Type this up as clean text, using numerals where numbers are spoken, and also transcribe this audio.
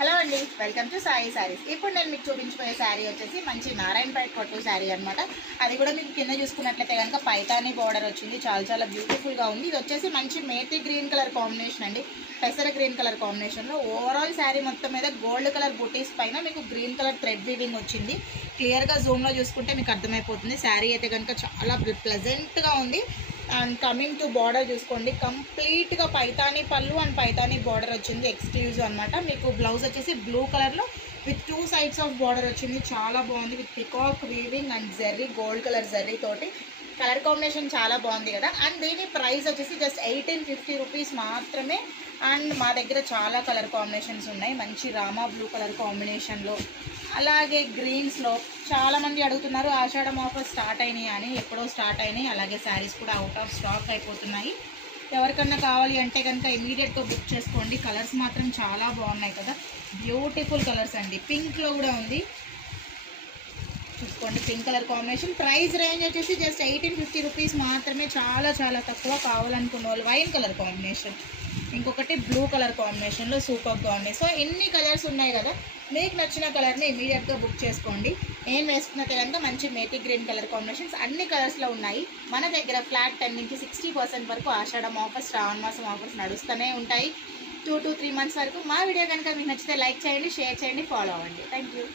Hello అండి, welcome to Sai saris. ఇప్పుడు నేను మీకు చూపించబోయే శారీ వచ్చేసి మంచి నారాయణపేట పట్టు శారీ అనమాట. అది కూడా మీకు కింద చూసుకున్నట్లయితే కనుక పైతాని బార్డర్ వచ్చింది. చాలా చాలా బ్యూటిఫుల్గా ఉంది. ఇది వచ్చేసి మంచి మేతి గ్రీన్ కలర్ కాంబినేషన్ అండి, పెసర గ్రీన్ కలర్ కాంబినేషన్లో. ఓవరాల్ శారీ మొత్తం మీద గోల్డ్ కలర్ బుటీస్ పైన మీకు గ్రీన్ కలర్ థ్రెడ్ వీవింగ్ వచ్చింది. క్లియర్గా జూమ్లో చూసుకుంటే మీకు అర్థమైపోతుంది. శారీ అయితే కనుక చాలా ప్లెజెంట్గా ఉంది. అండ్ కమింగ్ టు బార్డర్ చూసుకోండి, కంప్లీట్గా పైతానీ పళ్ళు అండ్ పైతానీ బార్డర్ వచ్చింది. ఎక్స్క్లూజివ్ అనమాట. మీకు బ్లౌజ్ వచ్చేసి బ్లూ కలర్లో విత్ 2 సైడ్స్ ఆఫ్ బార్డర్ వచ్చింది. చాలా బాగుంది. With peacock weaving and Jerry, gold colour Jerry తోటి కలర్ కాంబినేషన్ చాలా బాగుంది కదా. అండ్ దీని ప్రైస్ వచ్చేసి జస్ట్ 1850 రూపీస్ మాత్రమే. అండ్ మా దగ్గర చాలా కలర్ కాంబినేషన్స్ ఉన్నాయి. మంచి రామా బ్లూ కలర్ కాంబినేషన్లో, అలాగే గ్రీన్స్లో. చాలామంది అడుగుతున్నారు ఆషాఢం ఆఫర్ స్టార్ట్ అయినాయి అని. ఎప్పుడో స్టార్ట్ అయినాయి. అలాగే శారీస్ కూడా అవుట్ ఆఫ్ స్టాక్ అయిపోతున్నాయి. ఎవరికన్నా కావాలి అంటే కనుక ఇమీడియట్గా బుక్ చేసుకోండి. కలర్స్ మాత్రం చాలా బాగున్నాయి కదా, బ్యూటిఫుల్ కలర్స్ అండి. పింక్లో కూడా ఉంది చూసుకోండి, pink colour combination. Price range వచ్చేసి జస్ట్ 1850 రూపీస్ మాత్రమే. చాలా చాలా తక్కువ. కావాలనుకున్న వాళ్ళు వైన్ కలర్ కాంబినేషన్, ఇంకొకటి బ్లూ కలర్ కాంబినేషన్లో సూపర్గా ఉన్నాయి. సో ఇన్ని కలర్స్ ఉన్నాయి కదా, మీకు నచ్చిన కలర్ని ఇమీడియట్గా బుక్ చేసుకోండి. నేను వేసుకున్నట్టు కనుక మంచి మేతి గ్రీన్ కలర్ కాంబినేషన్స్ అన్ని కలర్స్లో ఉన్నాయి. మన దగ్గర ఫ్లాట్ 10 నుంచి 60% వరకు ఆషాఢం ఆఫర్స్, శ్రావణ మాసం ఆఫర్స్ నడుస్తూనే ఉంటాయి. 2 to 3 months వరకు. మా వీడియో కనుక మీకు నచ్చితే లైక్ చేయండి, షేర్ చేయండి, ఫాలో అవ్వండి. Thank you.